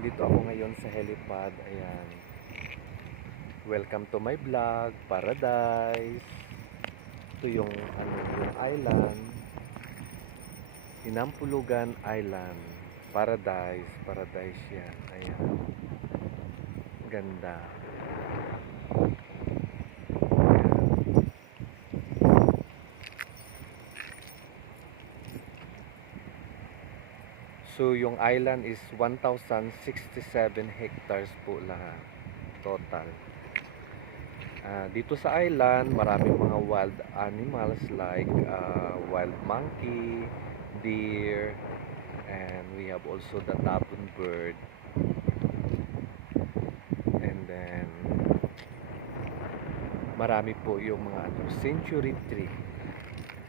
nandito ako ngayon sa helipad. Ayan. Welcome to my vlog, Paradise. Ito yung yung island. Inampulugan Island. Paradise, Paradise yan. Ayan. Ganda. So yung island is 1,067 hectares po lahat total. Dito sa island, maraming mga wild animals like wild monkey, deer, and we have also the tabon bird. And then marami po yung mga century tree.